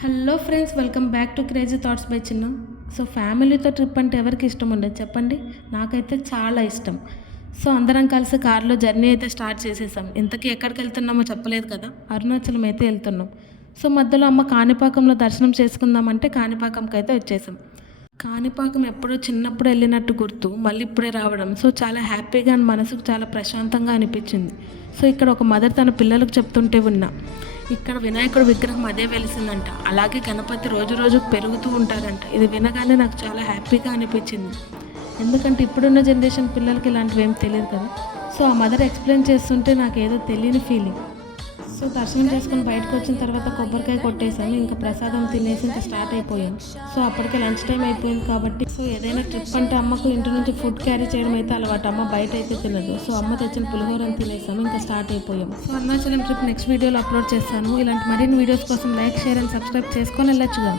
Hello friends, welcome back to crazy thoughts by చిన్న. So ఫ్యామిలీతో trip అంటే ఎవరికి ఇష్టం ఉండదు చెప్పండి? నాకైతే చాలా ఇష్టం. సో అందరం కలిసి కార్లో జర్నీ అయితే స్టార్ట్ చేసేసాం. ఇంతకీ ఎక్కడికి వెళ్తున్నామో చెప్పలేదు కదా, అరుణాచలం అయితే వెళ్తున్నాం. సో మధ్యలో అమ్మ కాణిపాకంలో దర్శనం చేసుకుందామంటే కాణిపాకంకి అయితే వచ్చేసాం. కాణిపాకం ఎప్పుడో చిన్నప్పుడు వెళ్ళినట్టు గుర్తు, మళ్ళీ ఇప్పుడే రావడం సో చాలా హ్యాపీగా అండ్ మనసుకు చాలా ప్రశాంతంగా అనిపించింది. సో ఇక్కడ ఒక మదర్ తన పిల్లలకు చెప్తుంటే ఉన్నా, ఇక్కడ వినాయకుడు విగ్రహం అదే వెలిసిందంట, అలాగే గణపతి రోజు రోజుకు పెరుగుతూ ఉంటారంట. ఇది వినగానే నాకు చాలా హ్యాపీగా అనిపించింది. ఎందుకంటే ఇప్పుడున్న జనరేషన్ పిల్లలకి ఇలాంటివి ఏం తెలియదు కదా. సో ఆ మదర్ ఎక్స్ప్లెయిన్ చేస్తుంటే నాకు ఏదో తెలియని ఫీలింగ్. సో దర్శనం చేసుకుని బయటకు వచ్చిన తర్వాత కొబ్బరికాయ కొట్టేసాము, ఇంకా ప్రసాదం తినేసి ఇంకా స్టార్ట్ అయిపోయాం. సో అప్పటికే లంచ్ టైం అయిపోయింది కాబట్టి సో ఏదైనా ట్రిప్ అంటే అమ్మకు ఇంటి నుంచి ఫుడ్ క్యారీ చేయడం అయితే అలవాటు. అమ్మ బయట అయితే తినదు. సో అమ్మ తెచ్చిన పులిహోరని తినేసాము, ఇంకా స్టార్ట్ అయిపోయాం. సో అరుణాచలం ట్రిప్ నెక్స్ట్ వీడియోలో అప్లోడ్ చేస్తాను. ఇలాంటి మరిన్ని వీడియోస్ కోసం లైక్, షేర్ అండ్ సబ్స్క్రైబ్ చేసుకొని వెళ్ళొచ్చుగా.